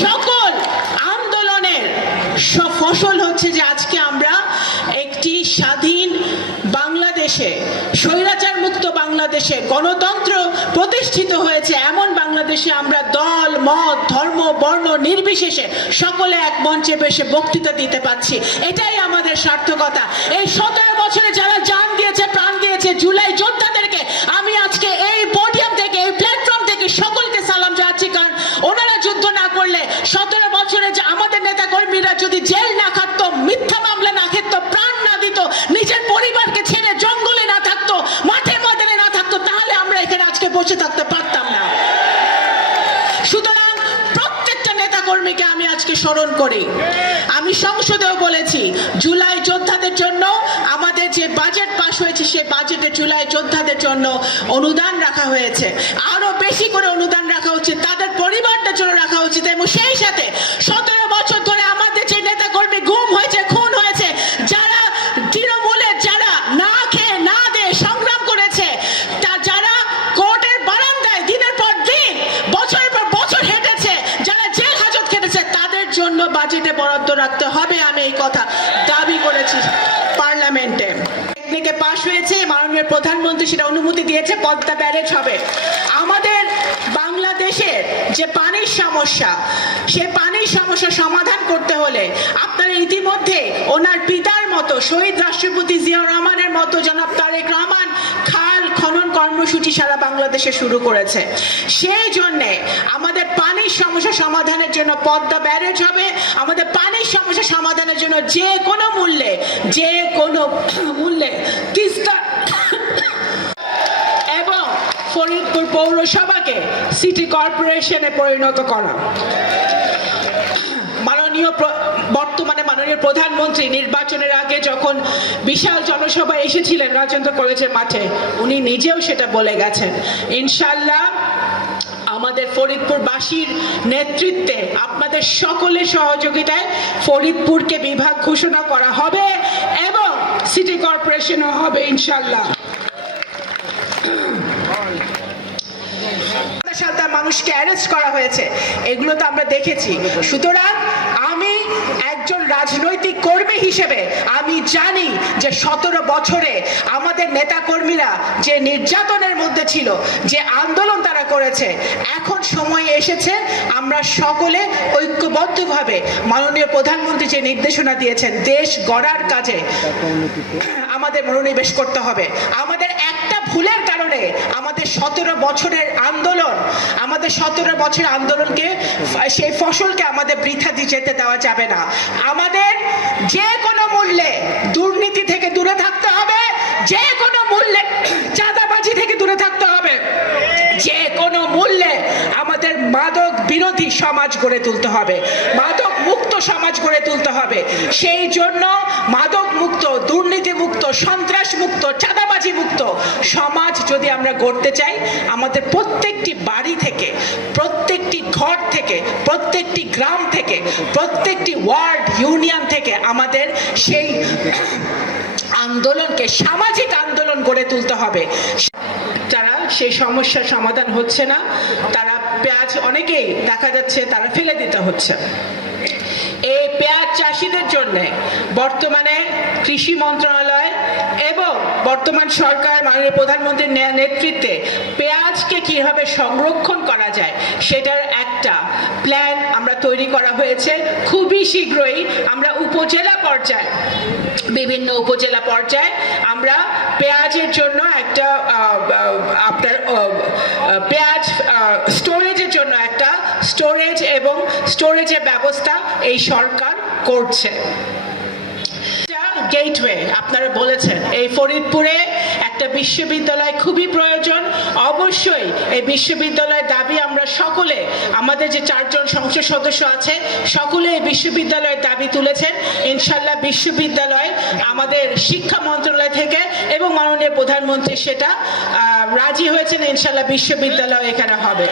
সকল আন্দোলনের ফসল হচ্ছে যে আজকে আমরা একটি স্বাধীন বাংলাদেশে, স্বৈরাচার মুক্ত বাংলাদেশে, গণতন্ত্র প্রতিষ্ঠিত হয়েছে এমন বাংলাদেশে আমরা দল মত ধর্ম বর্ণ নির্বিশেষে সকলে এক মঞ্চে বসে বক্তৃতা দিতে পারছি। এটাই আমাদের সার্থকতা। এই 17 বছরে যারা জান দিয়েছে, প্রাণ দিয়েছে, জুলাই যোদ্ধাদেরকে আমি আজকে এই পোডিয়াম থেকে, এই প্ল্যাটফর্ম থেকে সকলকে সালাম জানাচ্ছি। কারণ ওনারা যুদ্ধ না করলে 17 বছরে যে আমাদের নেতা কর্মীরা যদি জেল না খাটতো, মিথ্যা মামলা না খেত, প্রাণ না দিত, নিজের পরিবারকে ছেড়ে জঙ্গলে না থাকতো, মাঠে ময়দানে না থাকতো, তাহলে আমরা এখানে আজকে বসে থাকতে পারতাম না। সুতরাং প্রত্যেকটা নেতা কর্মীকে আমি আজকে স্মরণ করি। আমি সংসদেও বলেছি জুলাই যোদ্ধাদের জন্য আমাদের যে বাজেট পাস হয়েছে সেই বাজেটে জুলাই যোদ্ধাদের জন্য অনুদান রাখা হয়েছে, আরো বেশি করে অনুদান রাখা উচিত, তাদের পরিবারদের জন্য রাখা উচিত। এবং সেই সাথে 17 বছর ধরে আমাদের যে নেতা কর্মী গুম হয়েছে, খুন হয়েছে, যারা তৃণমূলের যারা না খেয়ে না দিয়ে সংগ্রাম করেছে, যারা কোর্টের বারান্দায় দিনের পর দিন বছরের পর বছর হেঁটেছে, যারা জেল হাজত খেটেছে, তাদের জন্য বাজেটে বরাদ্দ রাখতে হবে। আমি এই কথা দাবি করেছি পার্লামেন্টে। টেকনিকে পাশ হয়েছে, মাননীয় প্রধানমন্ত্রী সেটা অনুমতি দিয়েছে, পদ্মা ব্যারেজ হবে। আমাদের বাংলাদেশের যে পানির সমস্যা, সেই পানির সমস্যা সমাধান করতে হলে আপনারা ইতিমধ্যে ওনার পিতার মতো শহীদ রাষ্ট্রপতি জিয়াউর রহমানের মতো জনাব তারেক রহমান খাল খনন কর্মসূচি সারা বাংলাদেশে শুরু করেছে। সেই জন্যে আমাদের পানির সমস্যা সমাধানের জন্য পদ্মা ব্যারেজ হবে। আমাদের পানির সমস্যা সমাধানের জন্য যে কোনো মূল্যে তিস্তা এবং ফরিদপুর পৌরসভাকে সিটি কর্পোরেশনে পরিণত করা। বর্তমানে মাননীয় প্রধানমন্ত্রী নির্বাচনের আগে যখন বিশাল জনসভা এসেছিলেন রাজেন্দ্র কলেজের মাঠে, উনি নিজেও সেটা বলে গেছেন। ইনশাল্লাহ আমাদের ফরিদপুরবাসীর নেতৃত্বে, আপনাদের সকলের সহযোগিতায় ফরিদপুরকে বিভাগ ঘোষণা করা হবে এবং সিটি কর্পোরেশনও হবে ইনশাল্লাহ। সালটা মানুষকে অ্যারেস্ট করা হয়েছে, এগুলো তো আমরা দেখেছি। সুতরাং আমি একজন রাজনৈতিক কর্মী হিসেবে আমি জানি যে 17 বছরে আমাদের নেতা কর্মীরা যে নির্যাতনের মধ্যে ছিল, যে আন্দোলন তারা করেছে, এখন সময় এসেছে আমরা সকলে ঐক্যবদ্ধভাবে মাননীয় প্রধানমন্ত্রী যে নির্দেশনা দিয়েছেন দেশ গড়ার কাজে আমাদের মনোনিবেশ করতে হবে। আমাদের একটা ভুলের কারণে আমাদের 17 বছরের আন্দোলন, আমাদের 17 বছরের আন্দোলনকে, সেই ফসলকে আমাদের বৃথা দিয়ে যেতে দেওয়া যাবে না। আমাদের যে কোনো মূল্যে দুর্নীতি থেকে দূরে থাকতে হবে, যে কোনো মূল্যে চাঁদাবাজি থেকে দূরে থাকতে হবে, যে কোনো মূল্যে আমাদের মাদক বিরোধী সমাজ গড়ে তুলতে হবে, মাদক মুক্ত সমাজ গড়ে তুলতে হবে। সেই জন্য মাদক মুক্ত, দুর্নীতি মুক্ত, সন্ত্রাস মুক্ত, চাঁদাবাজি মুক্ত সমাজ যদি আমরা গড়তে চাই, আমাদের প্রত্যেকটি বাড়ি থেকে, প্রত্যেকটি ঘর থেকে, প্রত্যেকটি গ্রাম থেকে, প্রত্যেকটি ওয়ার্ড ইউনিয়ন থেকে আমাদের সেই আন্দোলনকে সামাজিক আন্দোলন গড়ে তুলতে হবে। যারা সেই সমস্যার সমাধান হচ্ছে না, তারা পেঁয়াজ অনেকেই দেখা যাচ্ছে তারা ফেলে দিতে হচ্ছে। এই পেঁয়াজ চাষিদের জন্য বর্তমানে কৃষি মন্ত্রণালয় এবং বর্তমান সরকার মাননীয় প্রধানমন্ত্রীর নেতৃত্বে পেঁয়াজকে কিভাবে সংরক্ষণ করা যায় সেটার একটা প্ল্যান আমরা তৈরি করা হয়েছে। খুবই শীঘ্রই আমরা উপজেলা পর্যায়ে, বিভিন্ন উপজেলা পর্যায়ে আমরা পেঁয়াজের জন্য একটা আপনার পেঁয়াজ স্টোরেজের জন্য একটা স্টোরেজের ব্যবস্থা এই সরকার করছে। গেটওয়ে আপনারা বলেছেন, এই ফরিদপুরে একটা বিশ্ববিদ্যালয় খুবই প্রয়োজন। অবশ্যই এই বিশ্ববিদ্যালয়ের দাবি আমরা সকলে, আমাদের যে 4 জন সংসদ সদস্য আছে সকলে এই বিশ্ববিদ্যালয়ের দাবি তুলেছেন। ইনশাল্লাহ বিশ্ববিদ্যালয় আমাদের শিক্ষা মন্ত্রণালয় থেকে এবং মাননীয় প্রধানমন্ত্রী সেটা রাজি হয়েছেন, ইনশাল্লাহ বিশ্ববিদ্যালয় এখানে হবে।